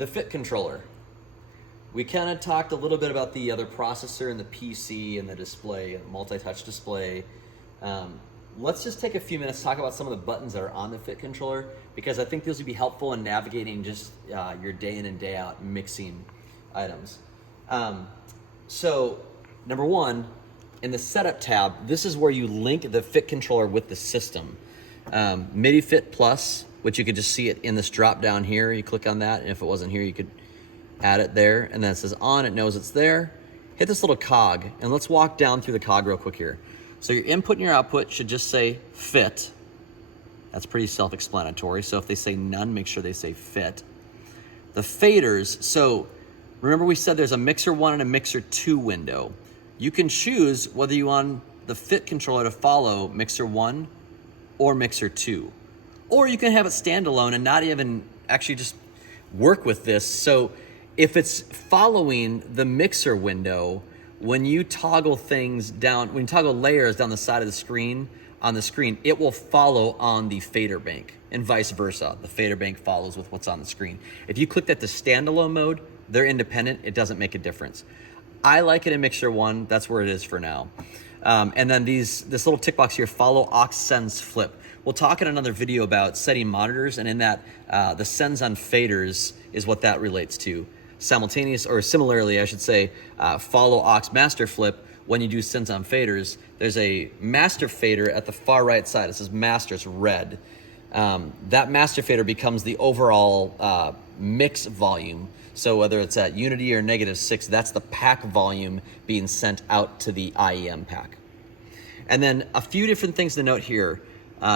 the FIT controller. We kind of talked a little bit about the other processor and the PC and the display, multi-touch display. Let's just take a few minutes to talk about some of the buttons that are on the FIT controller, because I think these would be helpful in navigating just your day in and day out mixing items. So number one, in the setup tab, this is where you link the FIT controller with the system. MIDI Fit Plus, which you could just see it in this drop down here. You click on that, and if it wasn't here, you could add it there, and then it says on, it knows it's there. Hit this little cog, and let's walk down through the cog real quick here. So your input and your output should just say fit. That's pretty self-explanatory. So if they say none, make sure they say fit. The faders, so remember we said there's a mixer 1 and a mixer 2 window. You can choose whether you want the FIT controller to follow mixer 1 or mixer 2. Or you can have it standalone and not even actually just work with this. So if it's following the mixer window, when you toggle things down, when you toggle layers down the side of the screen, on the screen, it will follow on the fader bank, and vice versa. The fader bank follows with what's on the screen. If you click that to standalone mode, they're independent. It doesn't make a difference. I like it in mixer 1. That's where it is for now. And then this little tick box here, follow aux sends flip. We'll talk in another video about setting monitors, and in that, the sends on faders is what that relates to. Simultaneous, or similarly, I should say, follow aux master flip. When you do sends on faders, there's a master fader at the far right side. It says master, it's red. That master fader becomes the overall mix volume. So whether it's at unity or -6, that's the pack volume being sent out to the IEM pack. And then a few different things to note here.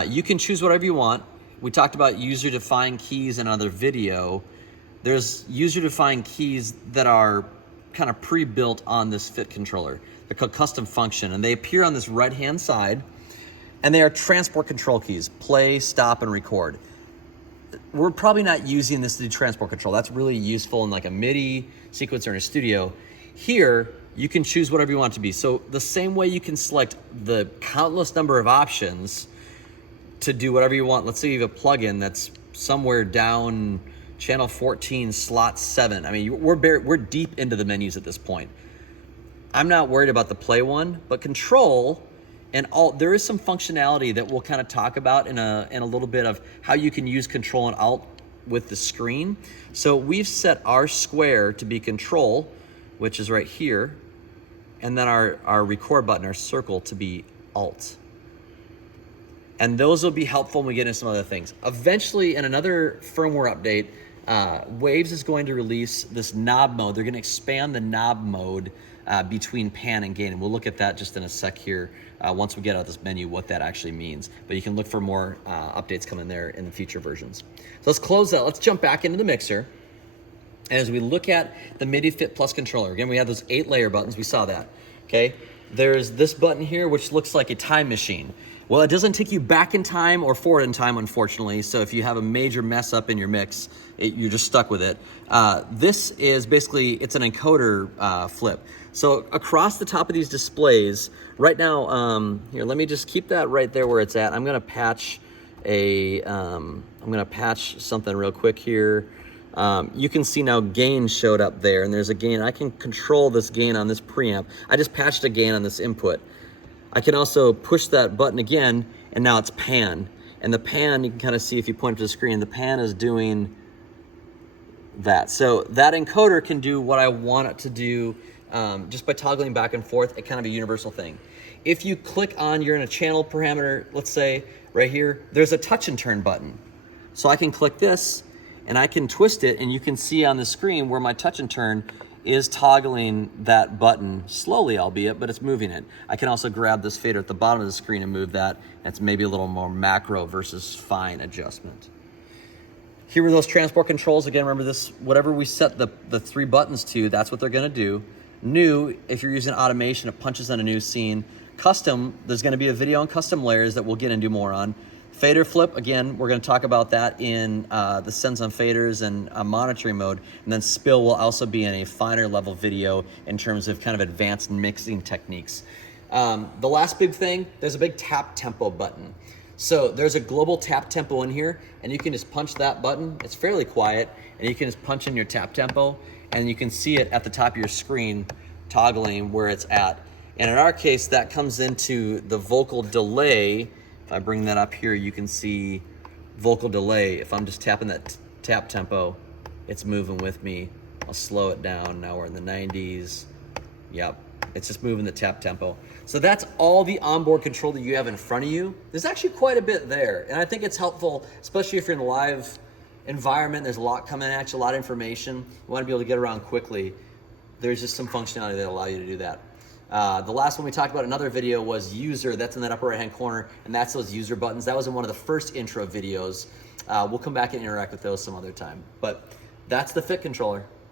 You can choose whatever you want. We talked about user-defined keys in another video. There's user-defined keys that are kind of pre-built on this FIT controller. They're called custom function, and they appear on this right-hand side, and they are transport control keys: play, stop, and record. We're probably not using this to do transport control. That's really useful in like a MIDI sequencer in a studio. Here, you can choose whatever you want it to be. So the same way you can select the countless number of options to do whatever you want. Let's say you have a plugin that's somewhere down channel 14, slot 7. I mean, we're deep into the menus at this point. I'm not worried about the play one, but control and alt, there is some functionality that we'll kind of talk about in a little bit of how you can use control and alt with the screen. So we've set our square to be control, which is right here, and then our record button, our circle, to be alt. And those will be helpful when we get into some other things. Eventually, in another firmware update, Waves is going to release this knob mode. They're going to expand the knob mode between pan and gain. And we'll look at that just in a sec here once we get out of this menu, what that actually means. But you can look for more updates coming there in the future versions. So let's close that. Let's jump back into the mixer. And as we look at the MIDI Fit Plus controller, again, we have those 8 layer buttons. We saw that, okay? There's this button here, which looks like a time machine. Well, it doesn't take you back in time or forward in time, unfortunately. So if you have a major mess up in your mix, you're just stuck with it. This is basically, it's an encoder flip. So across the top of these displays, right now, here, let me just keep that right there where it's at. I'm gonna patch something real quick here. You can see now gain showed up there, and there's a gain. I can control this gain on this preamp. I just patched a gain on this input. I can also push that button again, and now it's pan. And the pan, you can kind of see if you point to the screen, the pan is doing that. So that encoder can do what I want it to do just by toggling back and forth, a kind of a universal thing. If you click on, you're in a channel parameter, let's say right here, there's a touch and turn button. So I can click this, and I can twist it, and you can see on the screen where my touch and turn is toggling that button slowly, albeit, but it's moving it. I can also grab this fader at the bottom of the screen and move that. It's maybe a little more macro versus fine adjustment. Here are those transport controls. Again, remember this, whatever we set the 3 buttons to, that's what they're gonna do. New, if you're using automation, it punches on a new scene. Custom, there's gonna be a video on custom layers that we'll get into more on. Fader flip, again, we're going to talk about that in the sends on faders and monitoring mode. And then spill will also be in a finer level video in terms of kind of advanced mixing techniques. The last big thing, there's a big tap tempo button. So there's a global tap tempo in here, and you can just punch that button. It's fairly quiet, and you can just punch in your tap tempo, and you can see it at the top of your screen toggling where it's at. And in our case, that comes into the vocal delay. If I bring that up here, you can see vocal delay. If I'm just tapping that tap tempo, it's moving with me. I'll slow it down. Now we're in the 90s. Yep, it's just moving the tap tempo. So that's all the onboard control that you have in front of you. There's actually quite a bit there, and I think it's helpful, especially if you're in a live environment. There's a lot coming at you, a lot of information. You want to be able to get around quickly. There's just some functionality that allow you to do that. The last one we talked about in another video was user. That's in that upper right hand corner, and that's those user buttons. That was in one of the first intro videos. We'll come back and interact with those some other time. But that's the FIT controller.